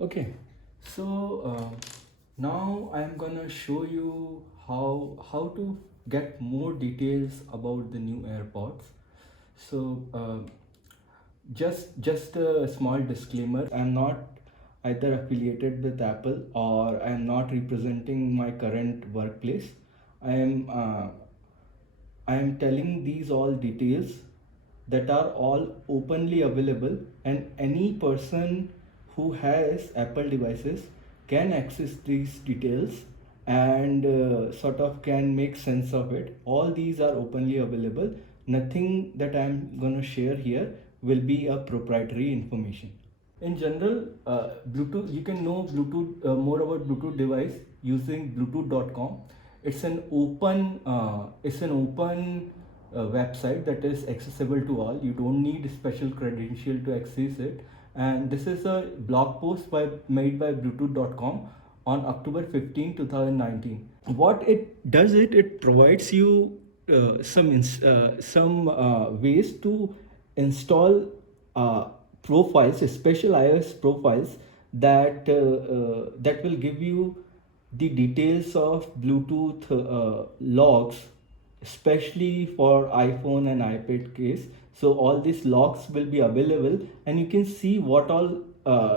Okay, so now I am gonna show you how to get more details about the new AirPods. So just a small disclaimer: I'm not either affiliated with Apple or I'm not representing my current workplace. I am uh, I am telling these all details that are all openly available, and any person who has Apple devices can access these details and sort of can make sense of it. All these are openly available. Nothing that I'm going to share here will be a proprietary information. In general, Bluetooth, you can know Bluetooth more about Bluetooth device using Bluetooth.com. It's an open website that is accessible to all. You don't need special credential to access it. And this is a blog post made by Bluetooth.com on October 15, 2019. What it does, it provides you some ways to install uh, profiles, special iOS profiles that will give you the details of Bluetooth logs, especially for iPhone and iPad case. So all these logs will be available, and you can see what all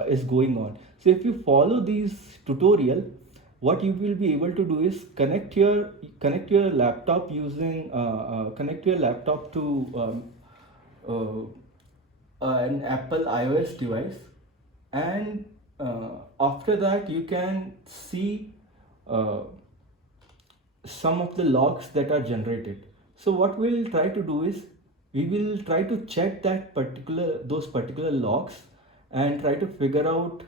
is going on. So if you follow these tutorial, what you will be able to do is connect your laptop using connect your laptop to an Apple iOS device, and after that you can see uh, some of the logs that are generated. So what we'll try to do is we will try to check those particular logs and try to figure out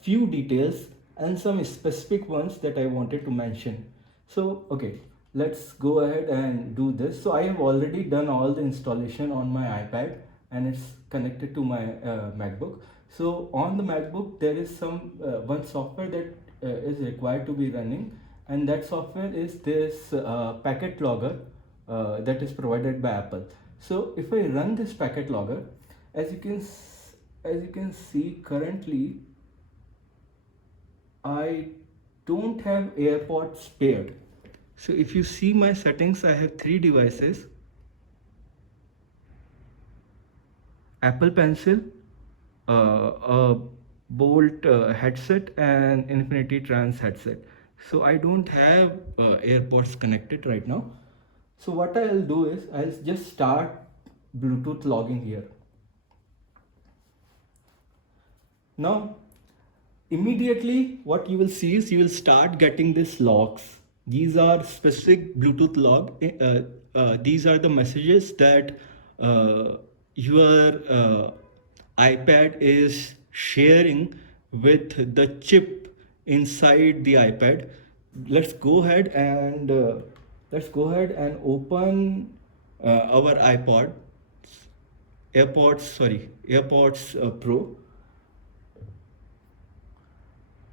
few details and some specific ones that I wanted to mention. So okay, let's go ahead and do this. So I have already done all the installation on my iPad and it's connected to my MacBook. So on the MacBook there is some one software that is required to be running, and that software is this packet logger that is provided by Apple. So if I run this packet logger, as you can as you can see currently, I don't have AirPods paired. So if you see my settings, I have three devices: Apple Pencil, a Bolt headset, and Infinity Trans headset. So I don't have AirPods connected right now. So what I'll do is I'll just start Bluetooth logging here. Now, immediately what you will see is you will start getting these logs. These are specific Bluetooth log. These are the messages that your iPad is sharing with the chip inside the iPad. Let's go ahead and open our AirPods Pro.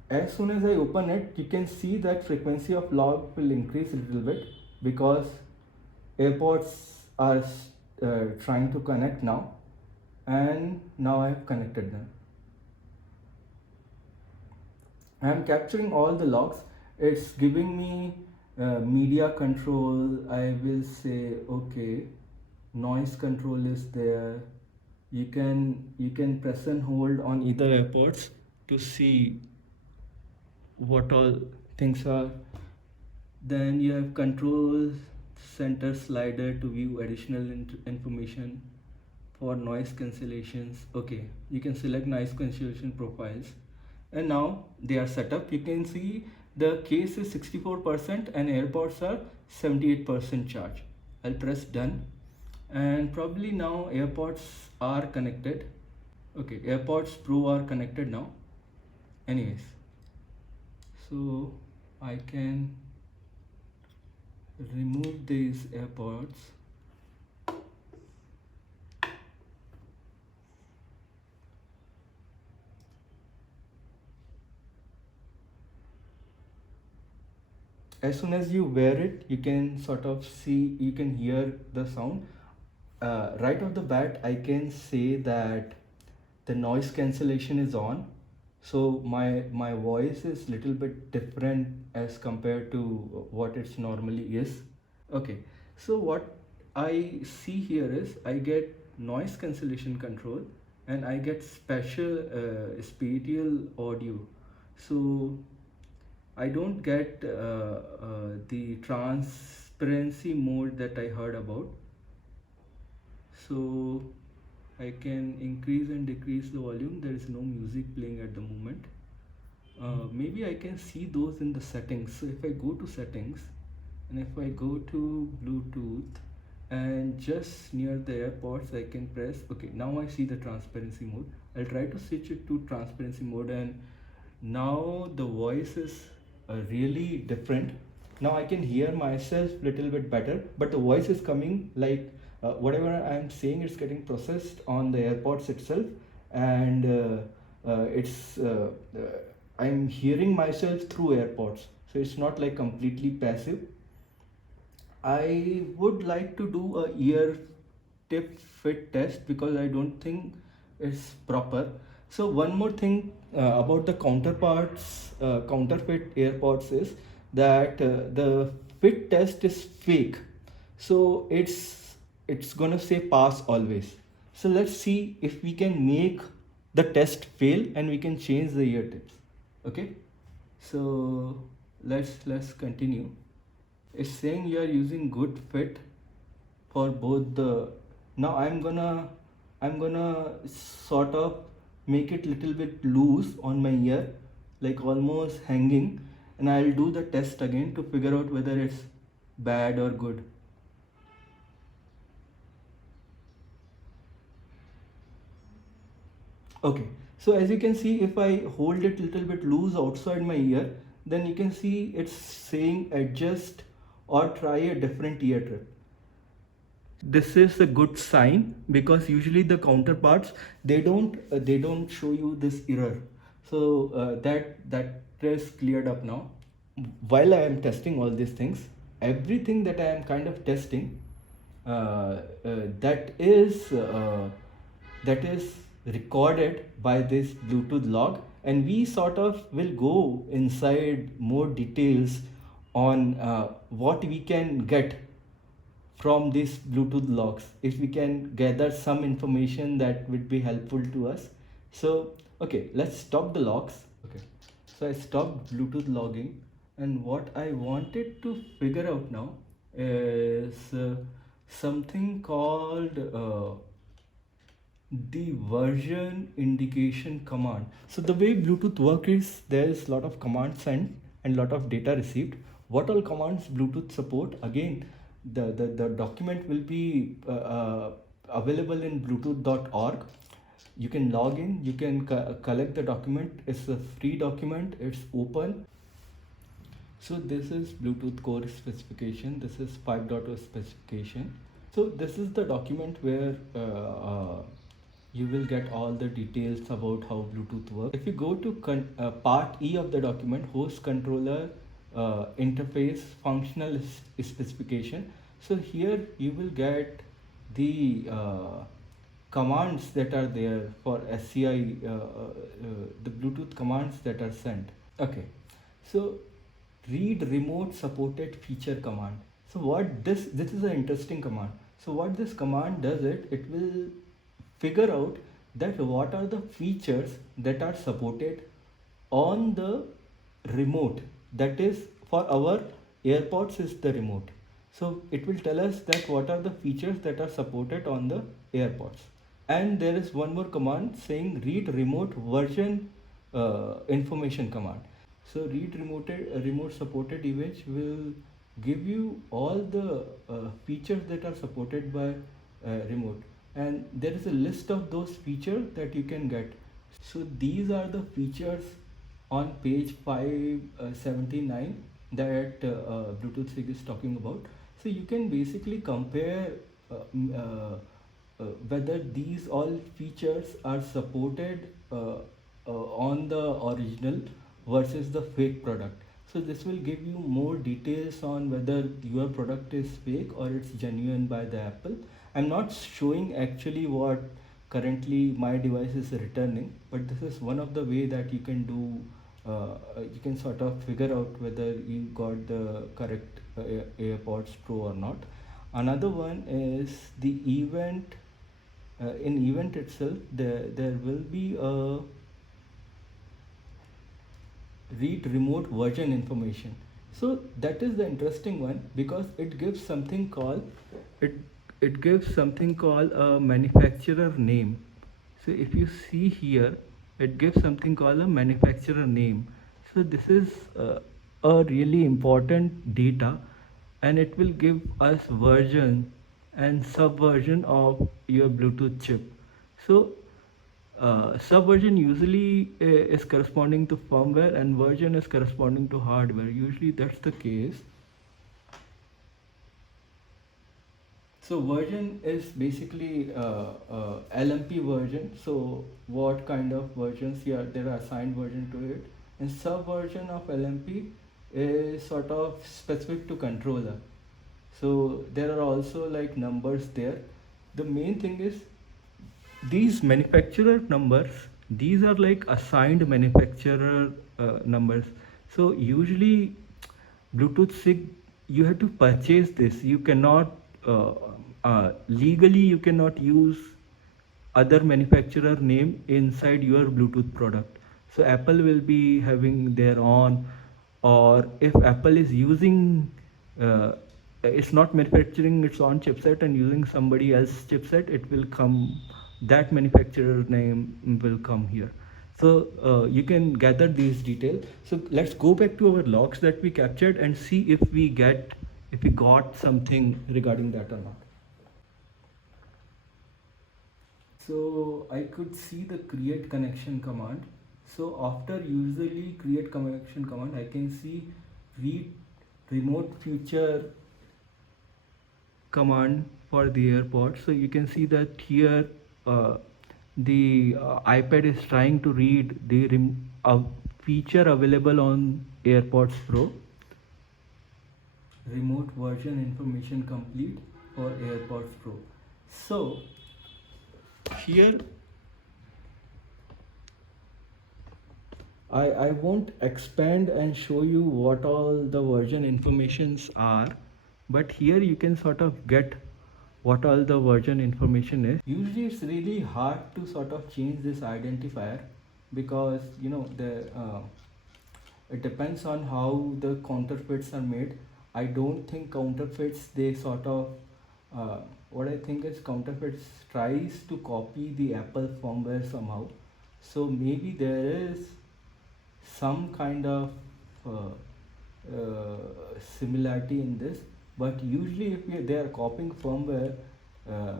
As soon as I open it, you can see that frequency of log will increase a little bit because AirPods are trying to connect now, and now I have connected them. I am capturing all the logs. It's giving me media control. I will say okay, noise control is there. You can press and hold on either AirPods to see what all things are. Then you have control center slider to view additional information for noise cancellations. Okay, you can select noise cancellation profiles, and now they are set up. You can see the case is 64% and AirPods are 78% charge. I'll press done, and probably now AirPods are connected. Okay, AirPods Pro are connected now. Anyways, so I can remove these AirPods. As soon as you wear it, you can sort of see, you can hear the sound. Right off the bat, I can say that the noise cancellation is on, so my voice is little bit different as compared to what it's normally is. Okay, so what I see here is I get noise cancellation control and I get special spatial audio. So I don't get the transparency mode that I heard about. So I can increase and decrease the volume. There is no music playing at the moment. Maybe I can see those in the settings. So if I go to settings and if I go to Bluetooth and just near the AirPods, I can press, okay, now I see the transparency mode. I'll try to switch it to transparency mode, and now the voice is really different. Now I can hear myself little bit better, but the voice is coming like whatever I'm saying is getting processed on the AirPods itself, and it's I'm hearing myself through AirPods, so it's not like completely passive. I would like to do a ear tip fit test because I don't think it's proper. So one more thing about the counterfeit AirPods is that the fit test is fake. So it's gonna say pass always. So let's see if we can make the test fail and we can change the ear tips. Okay, so let's continue. It's saying you are using good fit for both the. Now I'm gonna sort of make it little bit loose on my ear, like almost hanging, and I'll do the test again to figure out whether it's bad or good. Okay, so as you can see, if I hold it little bit loose outside my ear, then you can see it's saying adjust or try a different ear trip. This is a good sign because usually the counterparts they don't show you this error. So that is cleared up now. While I am testing all these things, everything that I am kind of testing, uh, uh, that is uh, that is recorded by this Bluetooth log, and we sort of will go inside more details on what we can get from these Bluetooth logs, if we can gather some information that would be helpful to us. So, okay, let's stop the logs. Okay, so I stopped Bluetooth logging, and what I wanted to figure out now is something called the version indication command. So the way Bluetooth work is there is a lot of commands sent and lot of data received. What all commands Bluetooth support? Again, the document will be available in bluetooth.org. You can log in, you can collect the document. It's a free document, it's open. So this is Bluetooth core specification. This is 5.0 specification. So this is the document where you will get all the details about how Bluetooth works. If you go to part E of the document, host controller interface functional specification. So here you will get the commands that are there for SCI, the Bluetooth commands that are sent. Okay, so read remote supported feature command. So what this is an interesting command. So what this command does, it will figure out that what are the features that are supported on the remote, that is for our AirPods is the remote. So it will tell us that what are the features that are supported on the AirPods. And there is one more command saying read remote version information command. So read remote supported image will give you all the features that are supported by remote, and there is a list of those features that you can get. So these are the features on page 579 that Bluetooth SIG is talking about. So you can basically compare whether these all features are supported on the original versus the fake product. So this will give you more details on whether your product is fake or it's genuine by the Apple. I'm not showing actually what currently my device is returning, but this is one of the way that you can do. You can sort of figure out whether you got the correct AirPods Pro or not. Another one is the event. In event itself, there will be a read remote version information. So that is the interesting one because it gives something called it it gives something called a manufacturer name. So if you see here, it gives something called a manufacturer name. So this is a really important data, and it will give us version and subversion of your Bluetooth chip. So subversion usually is corresponding to firmware and version is corresponding to hardware. Usually that's the case. So version is basically LMP version. So what kind of versions here? There are assigned version to it. And subversion of LMP is sort of specific to controller. So there are also like numbers there. The main thing is these manufacturer numbers, these are like assigned manufacturer numbers. So usually Bluetooth SIG, you have to purchase this. You cannot legally you cannot use other manufacturer name inside your Bluetooth product. So Apple will be having their own, or if Apple is using, it's not manufacturing its own chipset and using somebody else's chipset, it will come, that manufacturer name will come here. So you can gather these details. So let's go back to our logs that we captured and see if we got something regarding that or not. So I could see the create connection command. So after usually create connection command, I can see read remote future command for the AirPods. So you can see that here the iPad is trying to read the feature available on AirPods Pro. Remote version information complete for AirPods Pro. So here I won't expand and show you what all the version informations are, but here you can sort of get what all the version information is. Usually it's really hard to sort of change this identifier because you know it depends on how the counterfeits are made. I don't think counterfeits they sort of what I think is counterfeits tries to copy the Apple firmware somehow. So maybe there is some kind of similarity in this, but usually if they are copying firmware, uh,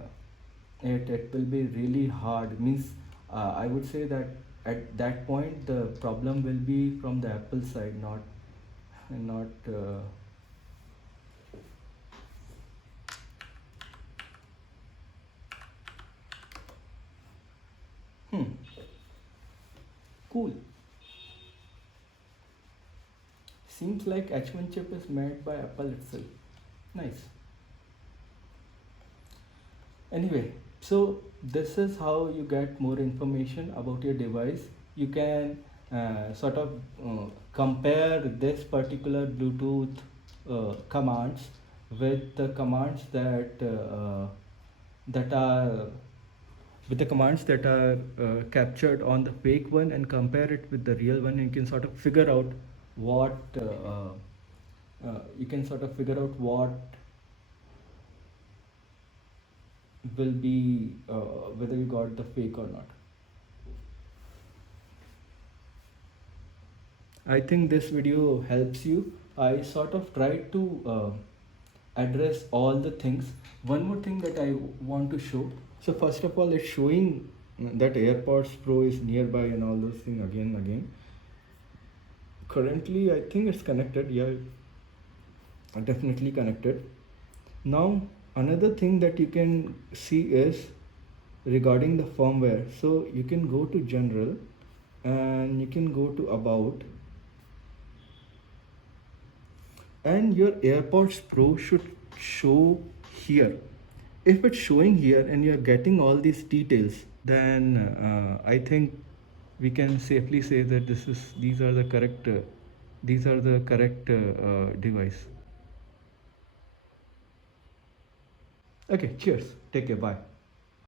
it will be really hard. Means I would say that at that point the problem will be from the Apple side, not. Hmm. Cool. Seems like H1 chip is made by Apple itself. Nice. Anyway, so this is how you get more information about your device. You can sort of compare this particular Bluetooth commands with the commands that are with the commands that are captured on the fake one and compare it with the real one. You can sort of figure out what you can sort of figure out what will be whether you got the fake or not. I think this video helps you. I sort of tried to address all the things. One more thing that I want to show. So first of all, it's showing that AirPods Pro is nearby and all those things again and again. Currently, I think it's connected. Yeah, definitely connected. Now, another thing that you can see is regarding the firmware. So you can go to General and you can go to About, and your AirPods Pro should show here. If it's showing here and you're getting all these details, then I think we can safely say that these are the correct device. Okay, cheers. Take care. Bye.